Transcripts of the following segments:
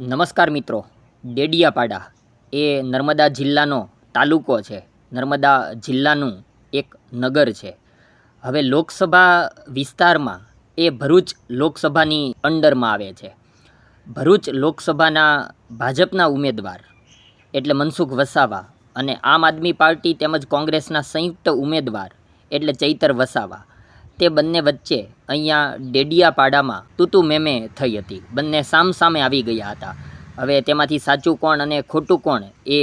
નમસ્કાર મિત્રો, ડેડિયાપાડા એ નર્મદા જિલ્લાનો તાલુકો છે. નર્મદા જિલ્લાનું એક નગર છે. હવે લોકસભા વિસ્તારમાં એ ભરૂચ લોકસભાની અંડરમાં આવે છે. ભરૂચ લોકસભાના ભાજપના ઉમેદવાર એટલે મનસુખ વસાવા અને આમ આદમી પાર્ટી તેમજ કોંગ્રેસના સંયુક્ત ઉમેદવાર એટલે ચૈતર વસાવા, તે બંને વચ્ચે અહીંયા ડેડિયાપાડામાં તૂતુ મેમે થઈ હતી. બંને સામસામે આવી ગયા હતા. હવે તેમાંથી સાચું કોણ અને ખોટું કોણ એ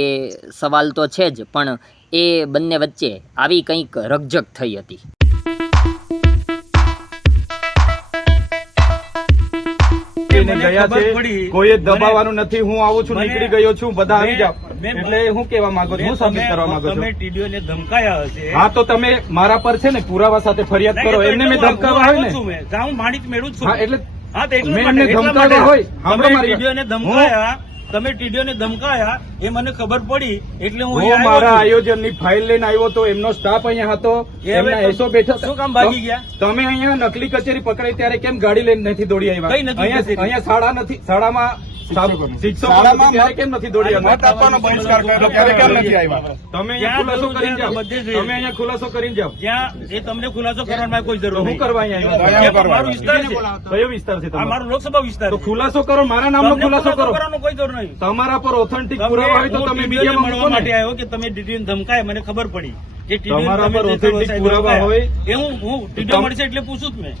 સવાલ તો છે જ, પણ એ બંને વચ્ચે આવી કંઈક રકઝક થઈ હતી. કોઈ દબાવવાનું નથી. હું આવું છું, નીકળી ગયો છું, બધા આવી જાઓ. એટલે હું કેવા માંગુ છું, હું સાબિત કરવા માંગુ છું. તમે ટીડીઓને ધમકાયા હશે. હા, તો તમે મારા પર છે ને પુરાવા સાથે ફરિયાદ કરો. એમને મેં ધમકાવા હોય ને, હું માણિક મેળવું છું. હા, એટલે મેં એમને ધમકાવ્યા હોય. ટીડીઓને ધમકાયા, તમે ટીડીઓને ધમકાયા એ મને ખબર પડી, એટલે હું મારા આયોજનની ફાઇલ લઈને આવ્યો તો એમનો સ્ટાફ અહીંયા હતો, એમના એસો બેઠા. શું કામ ભાગી ગયા? તમે અહીંયા નકલી કચેરી પકડાઈ ત્યારે કેમ ગાડી લઈને નથી દોડી આવ્યા? કઈ નથી. અહીંયા શાળા નથી, શાળામાં શિક્ષકો ત્યારે કેમ નથી દોડી આવ્યા? તમે અહીંયા ખુલાસો કરીને જાઓ. તમે અહીંયા ખુલાસો કરીને જાઓ. જ્યાં એ તમને ખુલાસો કરવાની કોઈ જરૂર હું કરવા અહીંયા મારો વિસ્તાર છે. કયો વિસ્તાર છે તમારો? મારો લોકસભા વિસ્તાર. તો ખુલાસો કરો, મારા નામનો ખુલાસો કરો. કોઈ જરૂર નહીં. તમારા પર ઓથેન્ટિક પુરાવા હોય તો તમે મીડિયામાં મળવા માટે આવ્યો કે તમે ટીડીઓને ધમકાય, મને ખબર પડી. તમારા પર ઓથેન્ટિક પુરાવા હોય એ હું ટીડીઓ મળશે એટલે પૂછું જ મેં.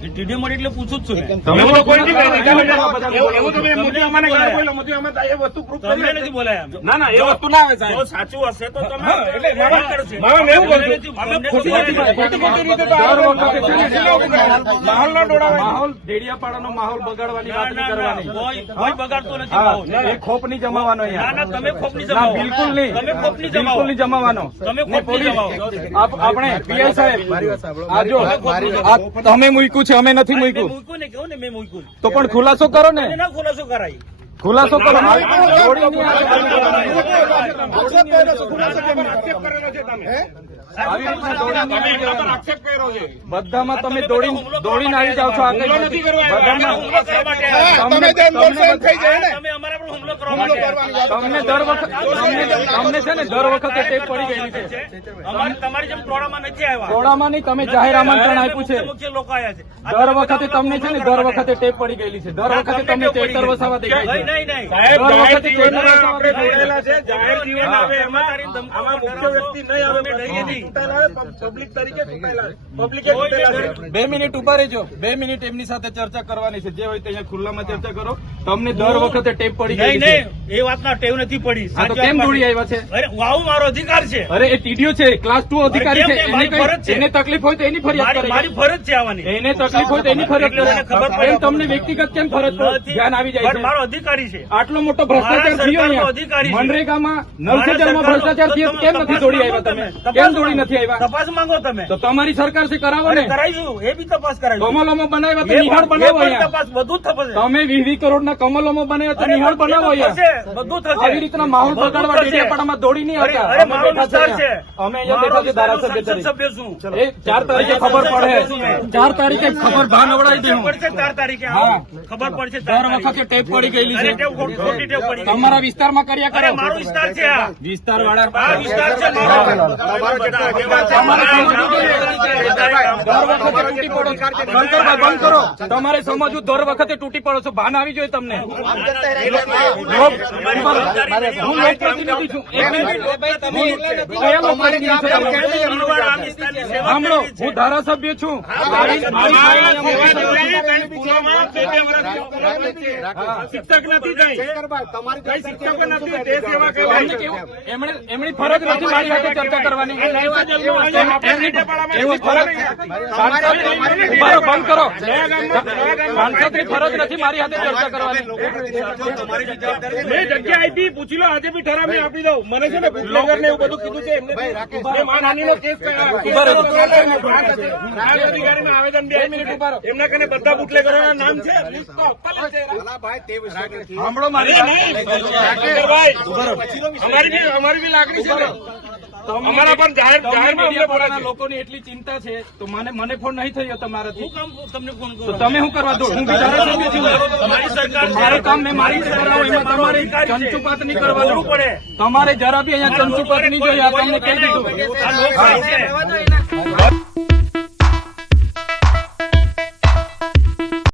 ટીડીઓ મળે એટલે પૂછું જ છું. તમને નથી બોલાયા. ના ના, એ વસ્તુ ના આવે સાહેબ. સાચું હશે તો તમે માહોલ ડેડિયાપાડાનો માહોલ બગાડવાની વાત નહીં કરવાની. કોઈ બગાડતો નથી. એ ખોપ નહીં જમાવાનો અહીંયા. તમે ખોપ નહીં જમાવો. બિલકુલ નહીં. તમે ખોપ નહીં બિલકુલ નહીં જમાવાનો. તમે ખોપ નહીં જમાવો. આપણે પીઆઈ સાહેબ, આ જો આ તમે મૂક્યું છે, અમે નથી મૂક્યું. મૂક્યું ને કેવું ને મેં મૂક્યું. તો પણ ખુલાસો કરો ને. ના ખુલાસો કરાય. ખુલાસો કરો. બધામાં તમે દોડીને આવી જાવ છો. તમને દર વખત અમને છે ને દર વખતે ટેપ પડી ગયેલી છે. તમારી જેમ ટોળામાં નથી આવ્યા. ટોળામાં નહીં, તમે જાહેર આમંત્રણ આપ્યું છે. મુખ્ય લોકો આવ્યા છે. દર વખતે તમને છે ને દર વખતે ટેપ પડી ગયેલી છે. દર વખતે તમને ચૈતર વસાવા દેખાય છે. નહીં. દર વખતે ચૈતર વસાવા જોડાયેલા છે. જાહેર જીવન આવે એમાં મુખ્ય વ્યક્તિ નહીં આવે. અમે ડરીએ નહીં. પબ્લિક તરીકે પબ્લિકે 2 મિનિટ ઉભા રહેજો. 2 મિનિટ એમની સાથે ચર્ચા કરવાની છે. જે હોય તે અહીંયા ખુલ્લામાં ચર્ચા કરો. તમને દર વખતે ટેપ પડી ગઈ છે. એ વાતના ટેવ નથી પડી. તો કેમ દોડી આવ્યા છે? અરે આવું મારો અધિકાર છે. અરે એ ટીડીઓ છે, ક્લાસ 2 અધિકારી છે. એને તકલીફ હોય તો એની ફરિયાદ કરે. મારી ફરજ છે આવવાની. એને તકલીફ હોય તો એની ફરિયાદ કરે. એમ તમને વ્યક્તિગત કેમ ફરજ પર ધ્યાન આવી જાય છે? મારો અધિકારી છે. આટલો મોટો ભ્રષ્ટાચાર થયો અહીંયા મનરેગામાં, નલ સે જલમાં ભ્રષ્ટાચાર થયો, કેમ નથી દોડી આવ્યા તમે? કેમ દોડી નથી આવ્યા? તપાસ માંગો તમે. તો તમારી સરકાર છે, કરાવો ને. કરાવીશું. એ બી તપાસ કરાવીશું. કમલોમાં બનાવ્યા તો નિહાળ બનાવો અહીંયા. તપાસ બધું જ થશે. તમે 20 કરોડના કમલોમાં બનાવ્યા તો નિહાળ બનાવો અહીંયા. બધું થશે. આવી રીતના માહોલ બગાડવા ડેડિયાપાડામાં દોડી નહીં આવતા. અરે મારો વિસ્તાર છે. અમે અહીંયા બેઠા છે ધારાસભ્ય સભ્ય છું. એ 4 તારીખે ખબર પડે. 4 તારીખે ખબર ભાન અવડાવી દે. પડશે 4 તારીખે. હા, ખબર પડશે. દર વખતે ટેપ પડી ગયેલી છે. ખોટી ટેવ પડી. તમારા વિસ્તારમાં કર્યા કરો. મારો વિસ્તાર છે આ. વિસ્તાર વાળા આ વિસ્તાર છે બંધ કરો. તમારે સમજવું, દર વખતે તૂટી પડો છો. ભાન આવી જોઈએ તમને. હું લોકપ્રતિનિધિ છું. સાંભળો, હું ધારાસભ્ય છું. શિક્ષક નથી. શિક્ષકો નથી. એમની ફરજ નથી મારી સાથે ચર્ચા કરવાની. એમની ફરજ બંધ કરો. સાંસદની ફરજ નથી મારી સાથે ચર્ચા કરવાની. મેં જગ્યા આપી, પૂછી લો. આજે બી ઠરાવ મેં આપી દઉં. મને છે ને બુટલેગર ને એવું બધું કીધું છે. એમને માનહાનિનો કેસ અધિકારીમાં આવેદન બી એમના કને બધા બુટલેગરોના નામ છે. સાંભળો મારી અમારી બી લાગણી છે. અમારા પણ જાહેરમાં અમને મીડિયાવાળાના લોકોની એટલી ચિંતા છે તો મને ફોન નહીં થયો તમારાથી. હું કામ તમને ફોન તો કરું? તમે શું કરવા દો? હું બી ધારાસભ્ય છું. તમારી સરકાર છે. મારે કામ મેં મારી રીતે કરાવું, એમાં તમારે ચંચુપાત નહીં કરવાનું. પડે. તમારે જરા બી અહીંયા ચંચુપાત નહીં જોઈએ. આ તમને કહી દીધું. આ લોકશાહી છે.